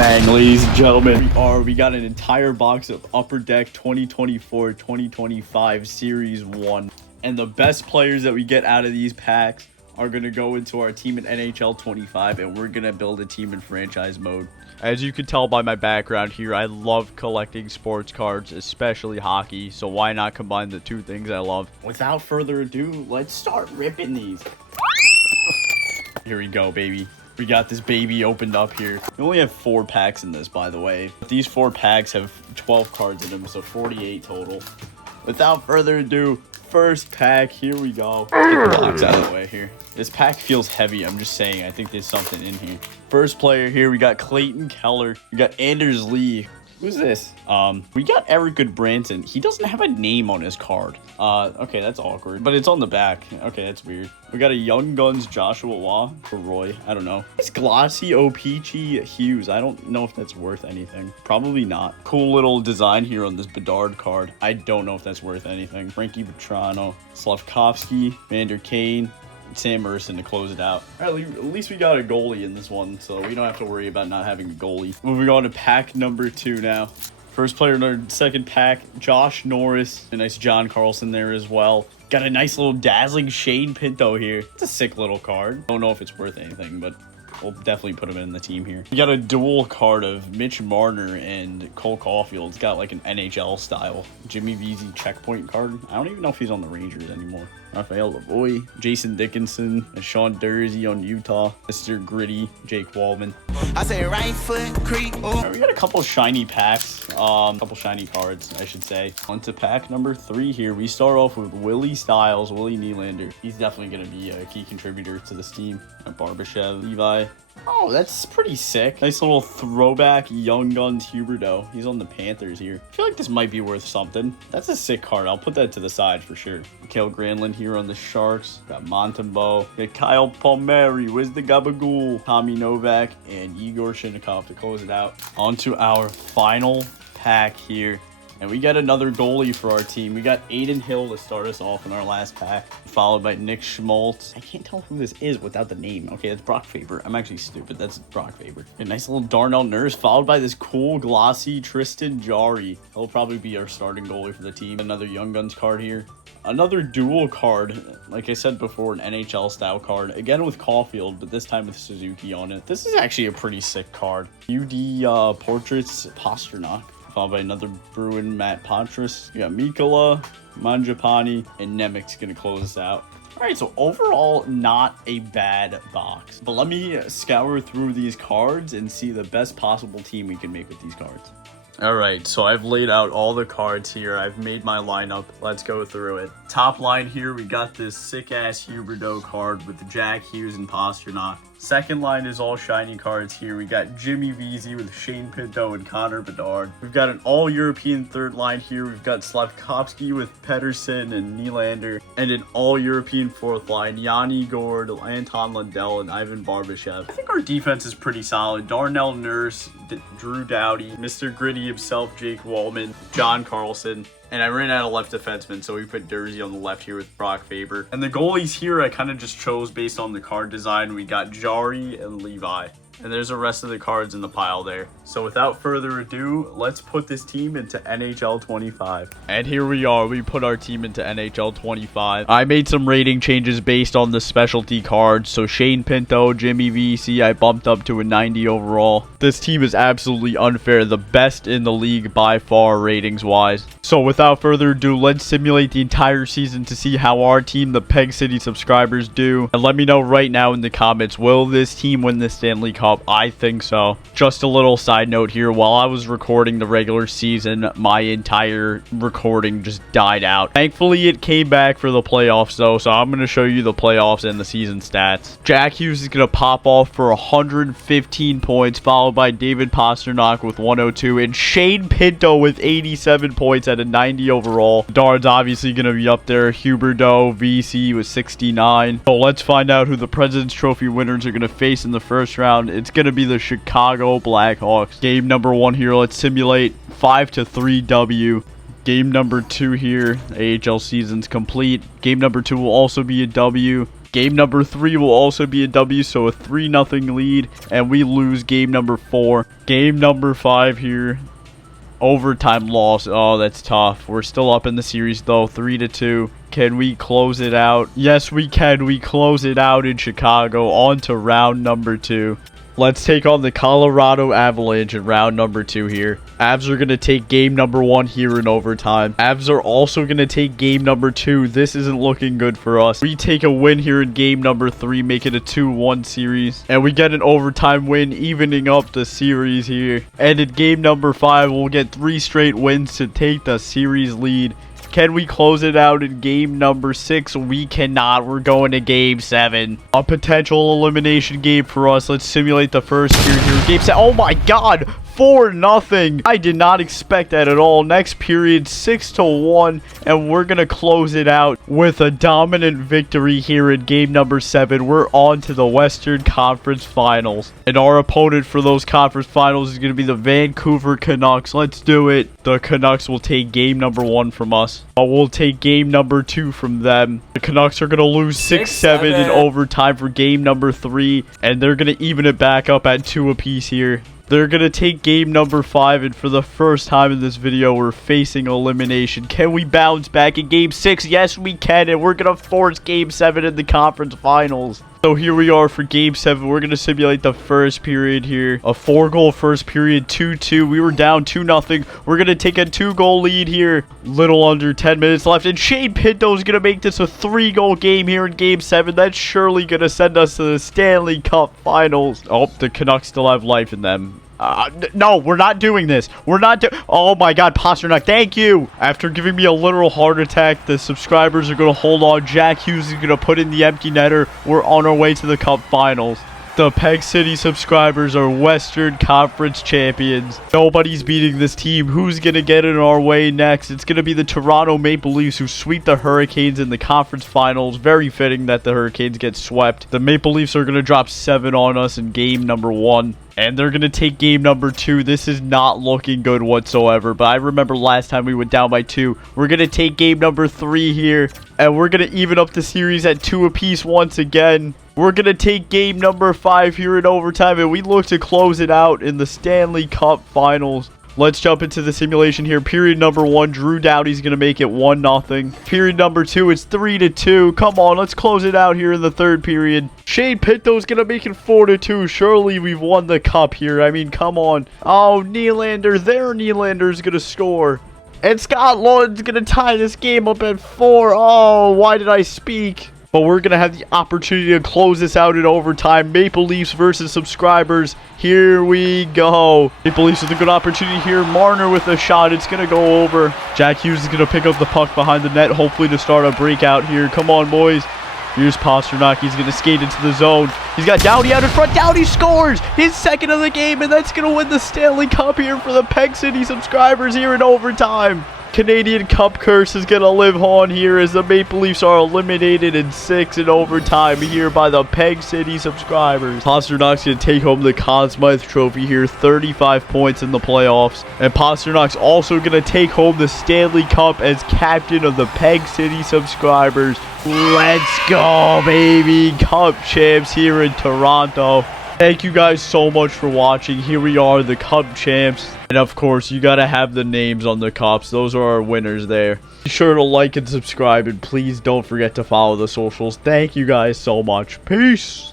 bang, ladies and gentlemen. We got an entire box of Upper Deck 2024-2025 Series 1. And the best players that we get out of these packs are going to go into our team in NHL 25, and we're going to build a team in franchise mode. As you can tell by my background here, I love collecting sports cards, especially hockey, so why not combine the two things I love? Without further ado, let's start ripping these. Here we go, baby. We got this baby opened up here. We only have 4 packs in this, by the way. These 4 packs have 12 cards in them, so 48 total. Without further ado, first pack, here we go. Get the box out of the way here. This pack feels heavy, I'm just saying. I think there's something in here. First player here, we got Clayton Keller. We got Anders Lee. Who's this? We got Eric Goodbranson. He doesn't have a name on his card. Okay, that's awkward. But it's on the back. Okay, that's weird. We got a Young Guns Joshua Waugh for Roy. I don't know. It's Glossy Opeachy Hughes. I don't know if that's worth anything. Probably not. Cool little design here on this Bedard card. I don't know if that's worth anything. Frankie Petrano, Slavkovsky, Vander Kane, Sam Merson to close it out. All right, at least we got a goalie in this one, so we don't have to worry about not having a goalie. Moving on to pack number 2 now. First player in our second pack, Josh Norris. A nice John Carlson there as well. Got a nice little dazzling Shane Pinto here. It's a sick little card. Don't know if it's worth anything, but we'll definitely put him in the team here. We got a dual card of Mitch Marner and Cole Caulfield. It's got like an NHL style Jimmy Vesey checkpoint card. I don't even know if he's on the Rangers anymore. Raphael Lavoie, Jason Dickinson, and Sean Dursey on Utah. Mr. Gritty, Jake Wallman. I say right foot creep. Right, we got a couple shiny packs. Couple shiny cards, I should say. On to pack number 3 here. We start off with Willie Styles, Willie Nylander. He's definitely going to be a key contributor to this team. Barbashev, Levi. Oh, that's pretty sick. Nice little throwback Young Guns Huberdeau. He's on the Panthers here. I feel like this might be worth something. That's a sick card. I'll put that to the side for sure. Mikhail Granlund here on the Sharks. Got Montembeault. Got Kyle Palmieri. Where's the Gabagool? Tommy Novak and Igor Shinnikov to close it out. On to our final pack here. And we got another goalie for our team. We got Aiden Hill to start us off in our last pack, followed by Nick Schmaltz. I can't tell who this is without the name. Okay, that's Brock Faber. I'm actually stupid. That's Brock Faber. A nice little Darnell Nurse, followed by this cool, glossy Tristan Jarry. He'll probably be our starting goalie for the team. Another Young Guns card here. Another dual card, like I said before, an NHL style card. Again with Caulfield, but this time with Suzuki on it. This is actually a pretty sick card. UD Portraits Pasternak, followed by another Bruin Matt Patras. We got Mikkola, Mangiapane, and Nemec's going to close us out. All right, so overall, not a bad box. But let me scour through these cards and see the best possible team we can make with these cards. All right, so I've laid out all the cards here. I've made my lineup. Let's go through it. Top line here, we got this sick-ass Huberdeau card with Jack Hughes and Pasternak. Second line is all shiny cards here. We got Jimmy Vesey with Shane Pinto and Connor Bedard. We've got an all-European third line here. We've got Slavkovsky with Pedersen and Nylander. And an all-European fourth line, Yanni Gord, Anton Lundell, and Ivan Barbashev. I think our defense is pretty solid. Darnell Nurse, Drew Doughty, Mr. Gritty himself, Jake Wallman, John Carlson. And I ran out of left defenseman, so we put Dursey on the left here with Brock Faber. And the goalies here, I kind of just chose based on the card design. We got Jarry and Levi. And there's the rest of the cards in the pile there. So without further ado, let's put this team into NHL 25. And here we are. We put our team into NHL 25. I made some rating changes based on the specialty cards. So Shane Pinto, Jimmy Vesey, I bumped up to a 90 overall. This team is absolutely unfair. The best in the league by far ratings-wise. So without further ado, let's simulate the entire season to see how our team, the Peg City subscribers, do. And let me know right now in the comments, will this team win the Stanley Cup? I think so. Just a little side note here, while I was recording the regular season, my entire recording just died out. Thankfully, it came back for the playoffs though, so I'm going to show you the playoffs and the season stats. Jack Hughes is going to pop off for 115 points, followed by David Pasternak with 102, and Shane Pinto with 87 points at a 90 overall. Bedard's obviously going to be up there. Huberdeau, VC with 69. So let's find out who the President's Trophy winners are going to face in the first round. It's going to be the Chicago Blackhawks. Game number 1 here. Let's simulate 5-3 W. Game number 2 here. AHL season's complete. Game number 2 will also be a W. Game number 3 will also be a W, so a 3-0 lead, and we lose game number 4. Game number 5 here. Overtime loss. Oh, that's tough. We're still up in the series, though, 3-2. Can we close it out? Yes, we can. We close it out in Chicago. On to round number 2. Let's take on the Colorado Avalanche in round number 2 here. Avs are going to take game number 1 here in overtime. Avs are also going to take game number 2. This isn't looking good for us. We take a win here in game number 3, make it a 2-1 series. And we get an overtime win, evening up the series here. And in game number 5, we'll get 3 straight wins to take the series lead. Can we close it out in game number 6? We cannot. We're going to game 7. A potential elimination game for us. Let's simulate the first period here. Game 7. Oh my god. 4-0. I did not expect that at all. Next period, 6-1, and we're gonna close it out with a dominant victory here in game number 7. We're on to the Western Conference Finals, and our opponent for those conference finals is gonna be the Vancouver Canucks. Let's do it. The Canucks will take game number 1 from us, but we'll take game number 2 from them. The Canucks are gonna lose 6-7 in overtime for game number 3, and they're gonna even it back up at 2 apiece here. They're going to take game number 5, and for the first time in this video, we're facing elimination. Can we bounce back in game 6? Yes, we can, and we're going to force game 7 in the conference finals. So here we are for game 7. We're going to simulate the first period here. A 4-goal first period, 2-2. We were down 2-0. We're going to take a 2-goal lead here. Little under 10 minutes left. And Shane Pinto's going to make this a 3-goal game here in game 7. That's surely going to send us to the Stanley Cup Finals. Oh, the Canucks still have life in them. No, we're not doing this. We're not Oh my god, Pasternak, thank you. After giving me a literal heart attack, the subscribers are going to hold on. Jack Hughes is going to put in the empty netter. We're on our way to the Cup Finals. The Peg City subscribers are Western Conference champions. Nobody's beating this team. Who's going to get in our way next? It's going to be the Toronto Maple Leafs, who sweep the Hurricanes in the conference finals. Very fitting that the Hurricanes get swept. The Maple Leafs are going to drop 7 on us in game number 1. And they're going to take game number 2. This is not looking good whatsoever. But I remember last time we went down by 2. We're going to take game number 3 here. And we're going to even up the series at 2 apiece once again. We're going to take game number 5 here in overtime. And we look to close it out in the Stanley Cup Finals. Let's jump into the simulation here. Period number 1, Drew Doughty's going to make it 1-0. Period number 2, it's 3-2. Come on, let's close it out here in the third period. Shane Pinto's going to make it 4-2. Surely we've won the cup here. I mean, come on. Oh, Nylander. Nylander's going to score. And Scott Lund's going to tie this game up at 4. Oh, why did I speak? But we're going to have the opportunity to close this out in overtime. Maple Leafs versus subscribers. Here we go. Maple Leafs with a good opportunity here. Marner with a shot. It's going to go over. Jack Hughes is going to pick up the puck behind the net, hopefully to start a breakout here. Come on, boys. Here's Pasternak. He's going to skate into the zone. He's got Doughty out in front. Doughty scores his second of the game, and that's going to win the Stanley Cup here for the Peg City subscribers here in overtime. Canadian Cup curse is going to live on here as the Maple Leafs are eliminated in 6 in overtime here by the Peg City subscribers. Pasternak's going to take home the Conn Smythe Trophy here, 35 points in the playoffs. And Pasternak's also going to take home the Stanley Cup as captain of the Peg City subscribers. Let's go, baby. Cup champs here in Toronto. Thank you guys so much for watching. Here we are, the Cup champs. And of course, you gotta have the names on the cups. Those are our winners there. Be sure to like and subscribe, and please don't forget to follow the socials. Thank you guys so much. Peace.